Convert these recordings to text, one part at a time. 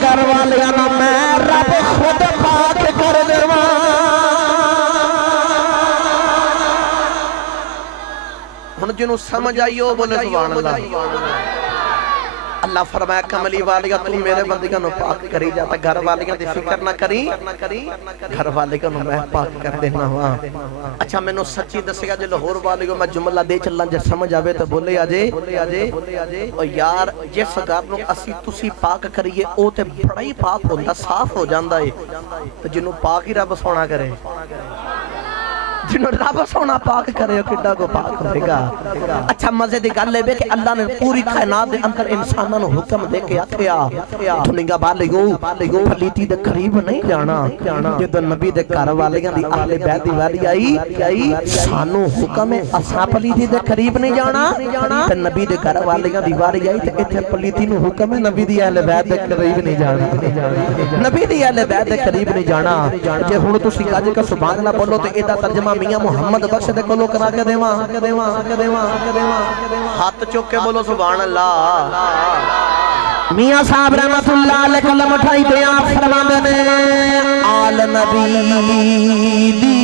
گھر والیاں نو میں رب خود پاک کر دیواں ہن جنوں سمجھ آئی ہو بولے سبحان اللہ اللہ فرمایا کملی والیاں تو میرے بندیاں نو پاک کری جاتا گھر والیاں دی فکر نہ کری گھر والیاں نو میں پاک کر دینا ہوا اچھا میں نو سچی دسے گا جو لاہور والیوں میں جملہ دے چلنا جے سمجھ آوے تو بولے آجے اور یار جس گھر نو اسی تسی پاک کریے او تے بڑا ہی پاک ہوندا صاف ہو جاندا ہے تو جنوں پاک ہی رب سونا کرے جنہوں رب سونا پاک کرے کڈا کو پاک ہوئے گا اچھا مزے دی گل ہے کہ اللہ نے پوری کائنات دے اندر انسانوں نے حکم دے کے آکھیا دنیا بالغو پلیتی دے قریب نہیں جانا جدو نبی دے گھر والیاں دی اہل بیت دی واری آئی سانو حکم ہے اساں پلیتی دے قریب نہیں جانا تے نبی دے گھر والیاں دی واری آئی تے ایتھے پلیتی نو حکم ہے نبی دی اہل بیت دے قریب نہیں جانا نبی دی اہل بیت دے قریب نہیں جانا جے ہن تسی کہہ کہ سبحان اللہ بولو تے ایدا ترجمہ میاں محمد بخش دے کولو کرا کے دیواں ہاتھ چوک کے بولو سبحان اللہ میاں صاحب رحمت اللہ علیہ قلم اٹھائی بیان فرماندے نے آل نبی دی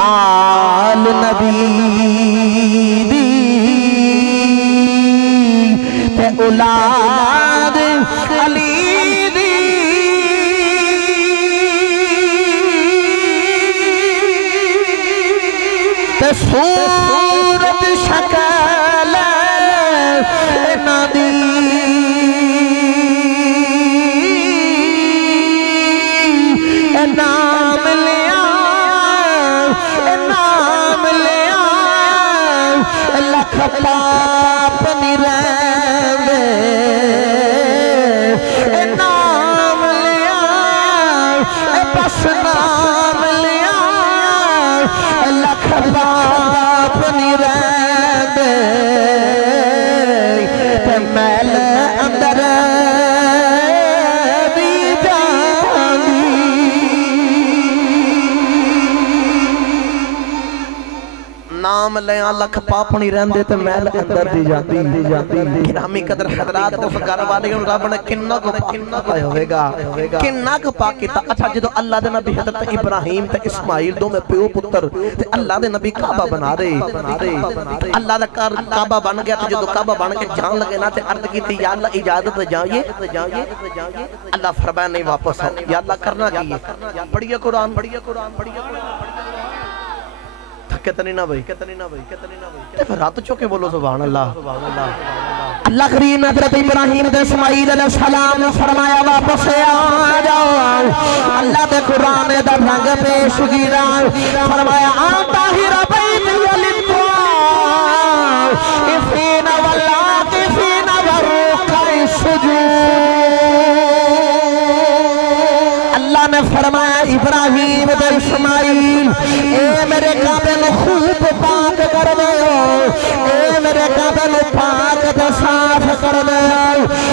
آل نبی دی تے اولاد علی صورت شکل نادی نام لیا لکھ پاپ نرندے نام لیا بس نام لیا لکھ باپ نرندے تے میل اندر بھی جاندی نام لیاں لکھ پاپ نہیں رہندے تے میل اندر دی جاندی گرامی قدر حضرات اس گھر والے رب نے کننا کو پایا ہوئے گا کننا کو پاک کیتا اچھا جدو اللہ دے نبی حضرت ابراہیم تے اسماعیل دو میں پیو پتر تے اللہ دے نبی کعبہ بنا رہے اللہ دا کعبہ بن گیا تے جدو کعبہ بن کے جان لگے نا تے عرض کی یا اللہ اجازت جائیے اللہ فرمایا نہیں واپس آؤ یا اللہ کرنا کیے پڑھیے قرآن کتنی نہ بھائی پھر رات چوکے بولو سبحان اللہ اللہ کریم حضرت ابراہیم دے اسماعیل علیہ السلام نے فرمایا واپس آ جاؤ اللہ دے قرآن دا رنگ پیش کیتا فرمایا طاہر بیت للطواف افین والعاکفین والرکع السجود اللہ نے فرمایا ابراہیم دے اسماعیل اے میرے کعبے نو خوب پاک کر دے اے میرے کعبے نو پاک تے صاف کر دے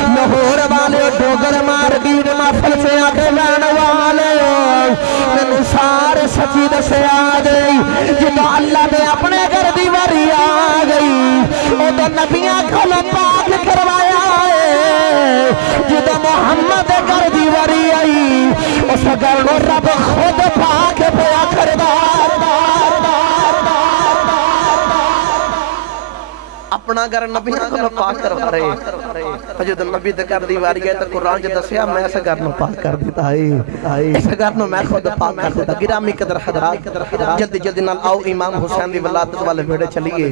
لاہور والے ڈوگر مارکیٹ محفل سے آ کے لین والے مینوں سارے سچی دسیا گئی جدو اللہ نے اپنے گھر دی واری آ گئی او تے نبیاں کول پاک کروایا ہے جدو محمد گھر دی واری آئی اس گھر نو رب خود پاک پیا کردا اپنا گھر نبی کو پاک کروا رہے جب نبی دے گھر دی واری ہے تو قرآن جو دسیا میں اس گھر نو پاک کر دیتا ہے اس گھر نو میں خود پاک کر دیتا گرامی قدر حضرات جلدی جلدی نال آؤ امام حسین دی ولادت والے بیڑے چلیے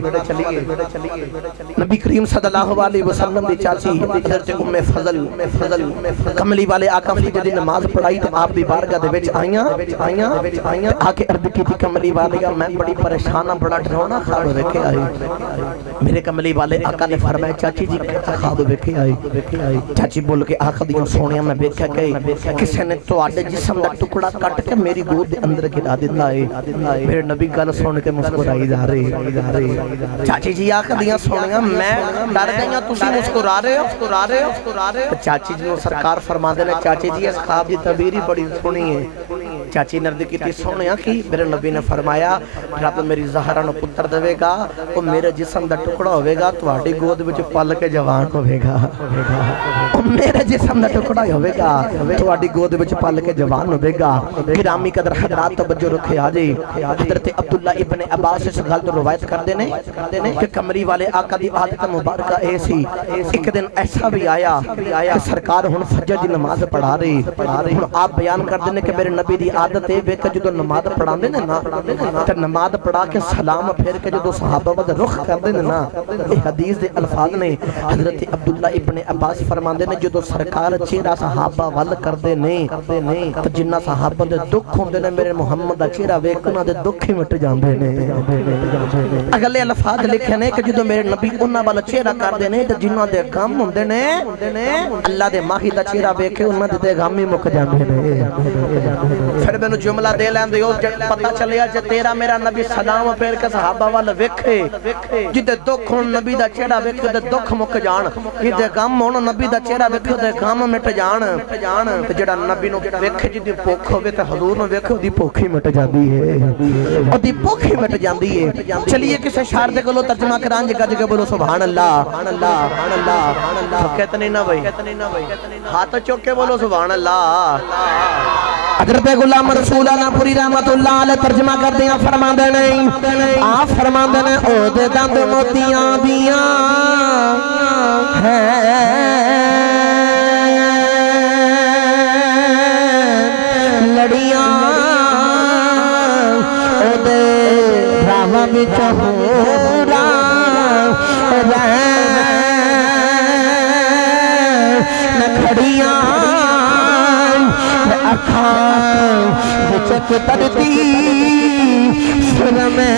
نبی کریم صلی اللہ علیہ وسلم دی چاچی حضرت ام فضل کملی والے آقا فجر دی نماز پڑھائی تو آپ دی بارگاہ دے وچ آئیاں آکے عرض کی تھی کملی والے میں بڑی پریشانہ بڑا ڈرونا خواب دیکھے آئی میرے کملی والے آقا نے فرمایا چاچی جی خواب دیکھے آئی چاچی بول کے آقا دیوں سونیاں میں بیٹھا گئی کسی نے تو آڈے جسم دا ٹکڑا کٹ کے میری گود دے اندر گرا دیتا ہے میرے نبی گل سن کے مسکرائی جا رہی چاچی جی آقا دیوں سونیاں میں ڈر گئیاں تسی مسکرا رہے ہو چاچی جی سرکار فرما دے نے چاچی جی اس خواب دی تعبیر ہی بڑی سنی ہے چاچی نردی کی سونیا کی میرے نبی نے فرمایا رب میری زہرہ نو پتر دے گا وہ میرے جسم دا ٹکڑا ہوئے گا تواڈی گود وچ پل کے جوان ہوئے گا میرے جسم دا ٹکڑا ہوئے گا تواڈی گود وچ پل کے جوان ہوئے گا گرامی قدر حضرات توجہ رکھے آجے حضرت عبداللہ ابن عباس اس غلط روایت کر دینے کہ کمری والے آقا دی عادت مبارکہ ایسی ایک دن ایسا بھی آیا کہ سرکار ہن فجر دی نماز پڑھا رہی آپ بیان کر دینے کہ میرے نبی دی عادت ہے بے کہ جدو نماز پڑھا دینے نا تو نماز پڑھا کے سلام پھر کے جدو صحابہ وقت رخ کر دینے نا یہ حدیث دے الفاظ نے حضرت عبداللہ ابن عباس فرمان دینے جدو سرکار چہرہ صحابہ وال کر دینے تو جنہ صحابہ دے دکھ ہوں دینے میرے محمد دا چہرہ ویکنا دے دکھ ہی مٹ جان دینے اگلے الفاظ لکھے نے کہ جدو میرے نبی انہ والا چہرہ کر دینے تو جنہ دے غم ہوں دینے اللہ دے ماہی دا چہرہ ویکھے انہ دے غم ہی مک جان دینے پھر میں نے جملہ دے لیں دے پتہ چلیا جے تیرا میرا نبی سلام پھر کے صحابہ والا ویکھے جدے دکھ ہوں نبی دا چہرہ ویکھے دے دکھ مک جان جدے غم ہوں نبی دا چہرہ ویکھے دے غم مٹ جان جڑا نبی نو ویکھے جدی بھوک ہوے تے حضور نو ویکھے دی بھوک ہی مٹ جاندی ہے او دی بھوک ہی مٹ جاندی ہے چلیے کسے شعر دے کولو ترجمہ کران جے گج کے بولو سبحان اللہ سبحان اللہ سبحان اللہ سبحان اللہ کہتے نا بھائی ہاتھ چوک کے بولو سبحان اللہ حضرت غلام رسول اللہ پوری رحمت اللہ علیہ ترجمہ کر دیا فرمان دے نہیں آپ فرمان دے نہیں او دے دند موتیاں دیاں لڑیاں او دے راوہ میں چہورا نکھڑیاں اکھاں بچک تردی سر میں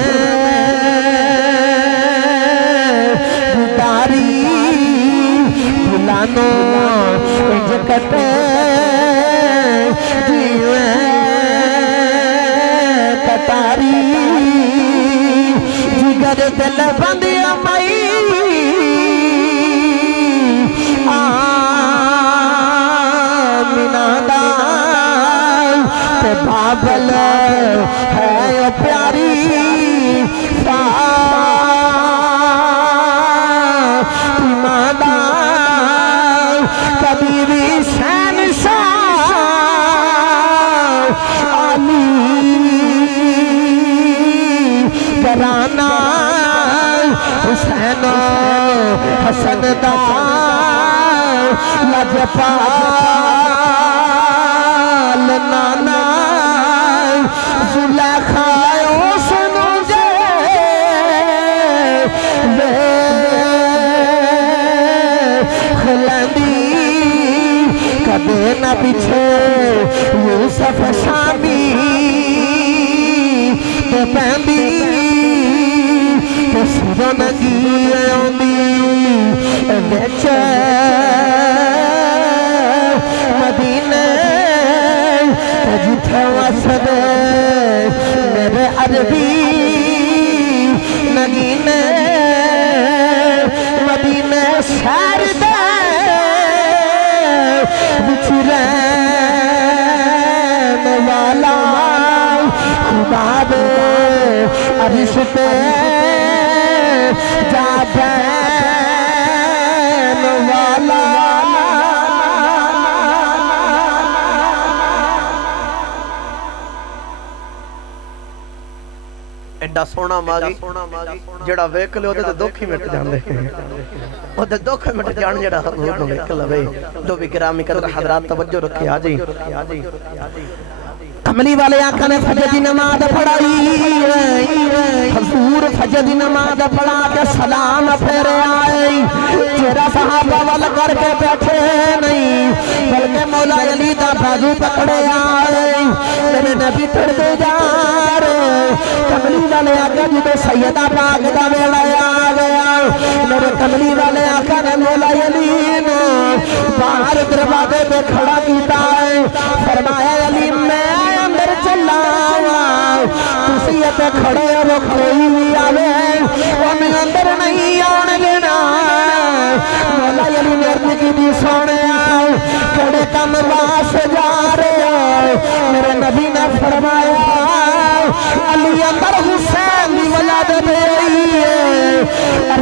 داری بلانو جکتے دیویں کتاری جگر دل بندیاں مائی بابل ہے پیاری فاطمہ کبھی بھی شہنشاہ علی گرانہ حسین حسن دا لجپال نانا نہ پیچھے یوسف شامی تو پہنی تو سرنگی آنی بیچے مدینے جتھے وسد میرے عربی نگینے مدینے شہر دے بچرین والا خدا دے عرش پہ جا بین والا ایڈا سونا ماغی جڑا ویک لے ہوتے دکھ ہی مٹ جاندے ہوتے دکھ مٹ جان جڑا حضور نو ویک لے تو بھی گرامی قدر حضرات توجہ رکھے آجی کملی والے آقا نے فجر دی نماز پڑھائی حضور فجر دی نماز پڑھا کے سلام پھر آئے چہرہ صحابہ والا کر کے بیٹھے نہیں بلکہ مولا علی دا بازو پکڑے آئے میرے نبی پھر دے جا رہے کملی والے آقا جدو سیدہ پاک دا ویلا آ گیا میرے کملی والے آقا نے مولا علی نے باہر دروازے پہ کھڑا کیتا ہے فرمایا علی میں اندر چلا تسی تے کھڑے ہو کوئی بھی آوے انہیں اندر نہیں آنے دینا مولا علی نے عرض کی دی سونے کڑے کم باس جا رہے میرے نبی نے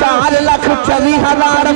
4,24,000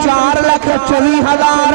4,24,000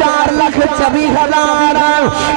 4,24,000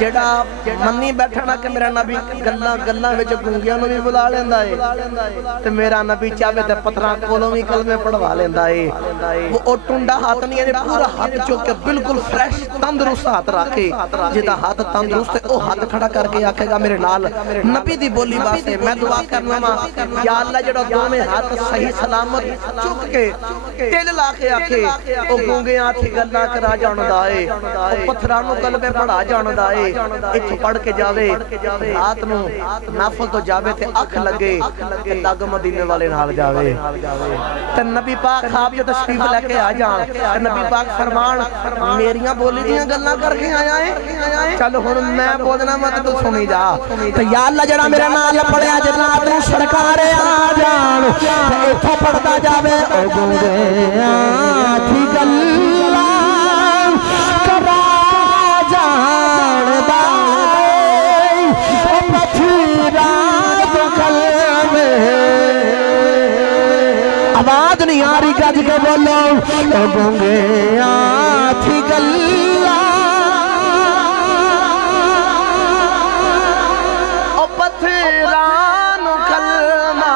جڑا منی بیٹھنا کہ میرا نبی گلہ وچ گنگیاں نو بھی بلا لیندا ہے تے میرا نبی چاہے تے پتھراں کولوں بھی کلمے پڑھوا لیندا ہے وہ او ٹنڈا ہاتھ نہیں ہے پورا ہاتھ چوک کے بالکل فریش تندرست ہاتھ رکھے جدا ہاتھ تندرست ہے او ہاتھ کھڑا کر کے آکھے گا میرے نال نبی دی بولی واسطے میں دعا کرنا وا یا اللہ جڑا دوویں ہاتھ صحیح سلامت چک کے دل لا کے آکھے او گونگیاں تھی گلاں کرا جاندا ہے او پتھراں نو کلمے پڑھا جاندا ہے ایتھوں پڑھ کے جاوے رات نو نافل تو جاوے تے اکھ لگے تے لگ مدینے والے نال جاوے تے نبی پاک خواب جو تشریف لے کے آ جان تے نبی پاک فرمان میریاں بولی دیاں گلاں کر کے آیا ہے چل ہن میں بولنا مت تو سنی جا تے یا اللہ جڑا میرے نال پڑھیا جناب نو سرکار آ جان تے ایتھوں پڑھدا جاوے او گونگیاں تھی گلاں کرا جاندا او پتھراں تو کلمے آواز نہیں آ رہی گج کے بولو او گونگیاں تھی گلاں او پتھراں نو کلمہ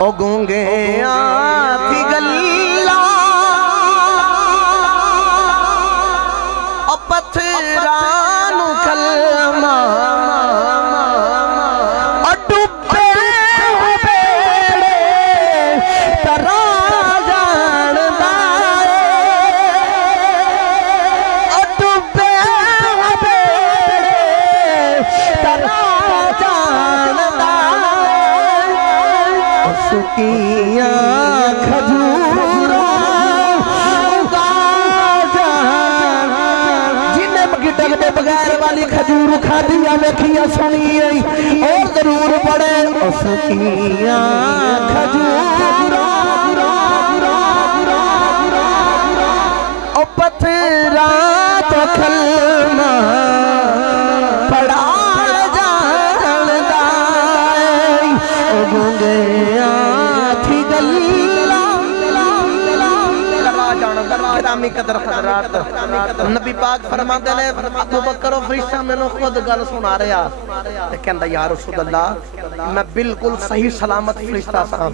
او گونگیاں تھی گلاں او پتھراں نو کلمہ او ڈبے ہو بیڑے ترا جاندا او ڈبے ہو بیڑے ترا جاندا سکیاں کھجوراں اگا جان جنہیں مگٹک دے بغیر والی کھجور کھا دیا ویکھیا سنی اور ضرور پڑے سکیاں کھجوراں او پتھراں تو کلمہ پڑھا جاندا او گونگیاں تھی گلاں کرا جاندا گرامی قدر حضرات نبی پاک فرماتے نے ابو بکر و فرشتہ مینوں خود گل سنا رہا تے کہندا یا رسول اللہ میں بالکل صحیح سلامت فرشتہ سا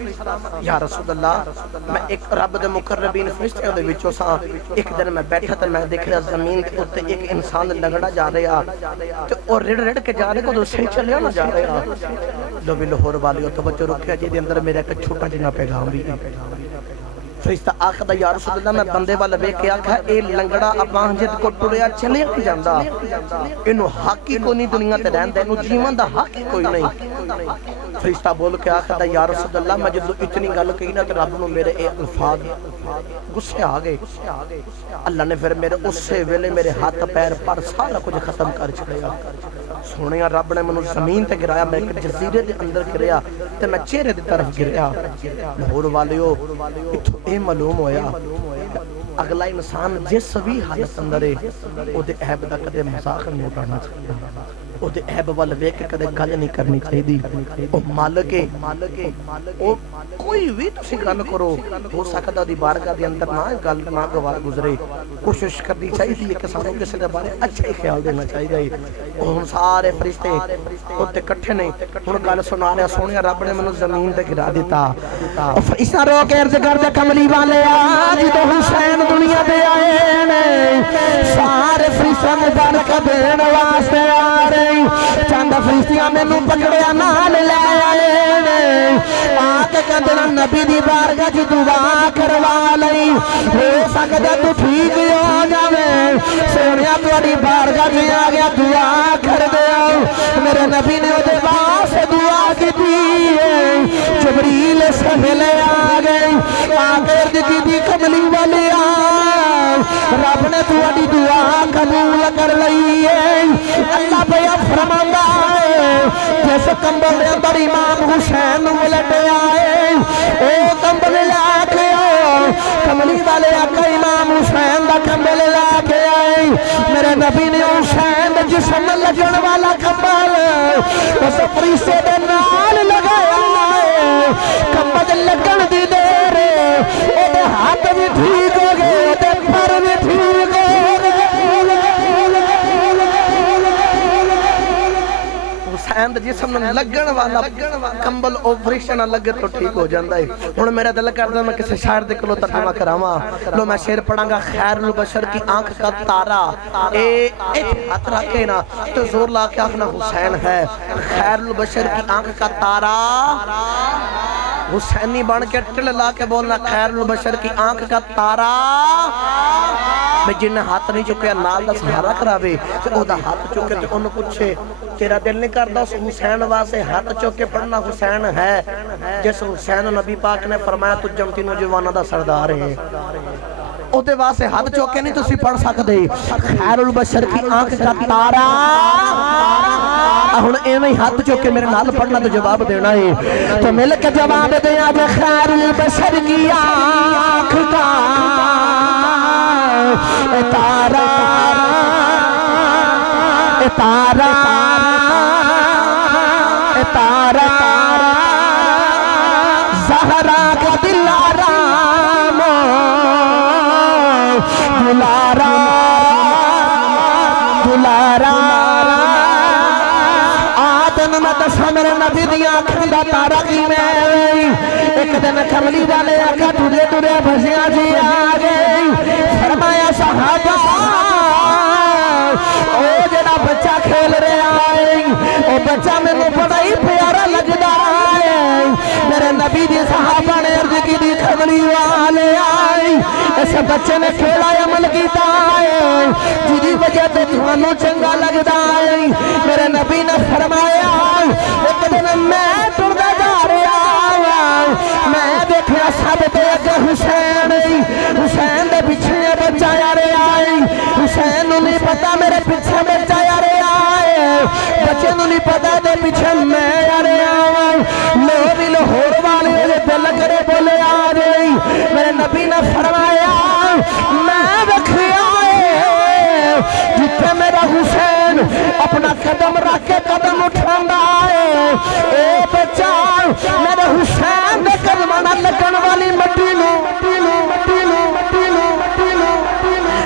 یا رسول اللہ میں ایک رب دے مقربین فرشتیاں دے وچوں سا ایک دن میں بیٹھا تے میں دیکھ رہا زمین تے اوتے ایک انسان لنگڑا جا رہا تے او رڑ کے جا رہا کو صحیح چلیا نہ جا رہا لو بھی لاہور والیو توجہ رکھیا جی دے اندر میرا ایک چھوٹا جنا پیغام بھی فرشتہ آخدا یا رسول اللہ میں بندے والا ویکھ کے آکھا اے لنگڑا اپاں جد کو ٹریا چلے نہیں جاندا اینو حق ہی کوئی نہیں دنیا تے رہندا اینو جیون دا حق ہی کوئی نہیں فرشتہ بول کے آخدا یا رسول اللہ میں جدو اتنی گل کہی نا تے رب نو میرے اے الفاظ غصے آ گئے اللہ نے پھر میرے اسے ویلے میرے ہاتھ پیر پر سارا کچھ ختم کر چھڑیا سونیا رب نے منو زمین تے گرایا میں ایک جزیرے دے اندر گریا تے میں چہرے دی طرف گریا لاہور والیو اتھو اے معلوم ہویا اگلا انسان جس بھی حالت اندر ہے او دے عیب دا کدے مذاق نہیں اٹھانا چاہیے او دے عیب وال ویکھ کے کدے گل نہیں کرنی چاہیے او مالک ہے او کوئی بھی تسی گل کرو ہو سکدا دی بارگاہ دے اندر نہ گل نہ گوار گزرے کوشش کرنی چاہیے کہ سانوں کسی دے بارے اچھا خیال دینا چاہیے او ہن سارے فرشتے اوتے اکٹھے نے ہن گل سنا رہا سونیا رب نے مینوں زمین تے گرا دیتا او فرشتہ رو کے عرض کر دے کملی والے آج تو حسین دنیا تے آئے نے سارے فرشتے مبارک دین واسطے آ رہے چند فرشتیاں مینوں پکڑیا نال لے آئے نے آ کے کہندے نبی دی بارگاہ وچ دعا کروا لئی ہو سکدا تو ٹھیک ہو جاوے سونیا تہاڈی بارگاہ وچ آ گیا دعا کر دے میرے نبی نے اودے واسطے دعا کیتی جبریل سہلے آ گئے آ کے عرض کیتی کملی والے رب نے تہاڈی دعا قبول کر لئی ہے اللہ پیا فرماتا ہے جس کمبل دے اندر امام حسین نوں لٹے آئے او کمبل لے کے آؤ کملی والے آقا امام حسین دا کمبل لے کے آئے میرے نبی نے حسین دا جسم لگن والا کمبل اس فرشتے دے نال لگایا ہے کمبل لگن دی دیر او دے ہاتھ بھی ٹھیک ہو گئے او دے پر بھی ٹھیک ہو گئے حسین جسم نہ لگن والا کمبل آپریشن نہ لگے تو ٹھیک ہو جاندہ ہے. ہن میرا دل کردا میں کسی شاعر دے کولوں ترجمہ کراواں. لو میں شعر پڑھاں گا. خیر البشر کی آنکھ کا تارا اے ہاتھ رکھے نا تو زور لا کے آخنا حسین ہے. خیر البشر کی آنکھ کا تارا حسینی بن کے ٹل لا کے بولنا خیر البشر کی آنکھ کا تارا. میں جنہیں ہاتھ نہیں چکے نال دا سہارا کراوے تو او دا ہاتھ چکے تو انہوں پوچھے تیرا دل نہیں کردہ اس حسین واسے ہاتھ چکے پڑھنا حسین ہے جس حسین نبی پاک نے فرمایا تو جمتی نوجوانہ دا سردار ہے. او دے واسے ہاتھ چکے نہیں تو سی پڑھ سکتے. خیر البشر کی آنکھ کا تارا ہن ایویں ہاتھ چکے میرے نال پڑھنا تو جواب دینا ہے تو مل کے جواب دیا جو خیر البشر کی آنکھ کا تارا تارا تارا زہرا کا دل آرام دلارا دلارا آدم میں دسا میرے نبی دیا کھندا تارا کی میں ایک دن کملی والے آقا ٹورے ٹورے بھسیاں جی آگئے فرمایا صحابہ او جڑا بچہ کھیل رہے آئے او بچہ میں نے بڑا ہی پیارا لگدا ہے. میرے نبی دی صحابہ نے عرض کی دی کملی والے آئے اس بچے نے کھیلا عمل کیتا ہے جدی وجہ تو تھانوں چنگا لگدا ہے. میرے نبی نے فرمایا ایک دن میں ٹردا جا رہا میں دیکھیا سب تے اگے حسین حسین دے پیچھے بچہ آ رہا ہے. حسین نو نہیں پتا میرے پیچھے بچہ آ رہا ہے. بچے نو نہیں پتا دے پیچھے میں آ رہا ہوں. لو بھی لاہور والے دل کرے بولے آ رہی. میرے نبی نے فرمایا میں رکھیا ہے جتنے میرا حسین اپنا قدم رکھ کے قدم اٹھاندا ہے. اے بچہ میرے حسین دے قدماں لگن والی مٹی نو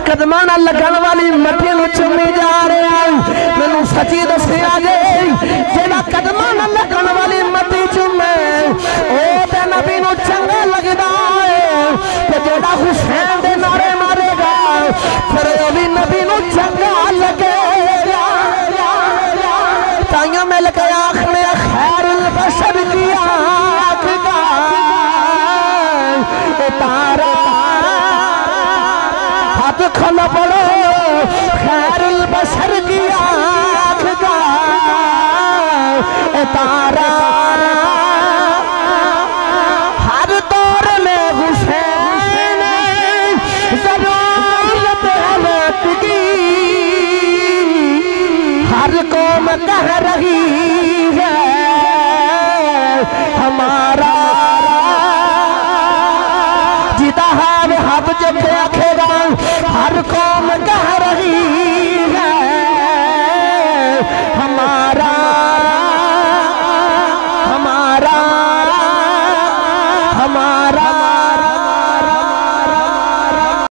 قدماں لگن والی مٹی نو چومی جا رہا ہے. مینوں سچی دسیا جے جڑا قدماں لگن والی مٹی چومے او تے نبی نو چنگا لگدا ہے تے جڑا حسین دے نعرے مارے گا پھر او بھی نبی نو چنگا لگے گا. تائیوں مل کے آخنے خیر البشر کی آنکھ کا تارا ہاتھ کھلا پڑو خیر البشر کی آنکھ کا تارا ہر دور میں حسین ضرورت حالت کی ہر قوم کہہ رہی ہے ہمارا جیتا ہے ہاتھ جب آکھے گا ہر قوم کہہ رہی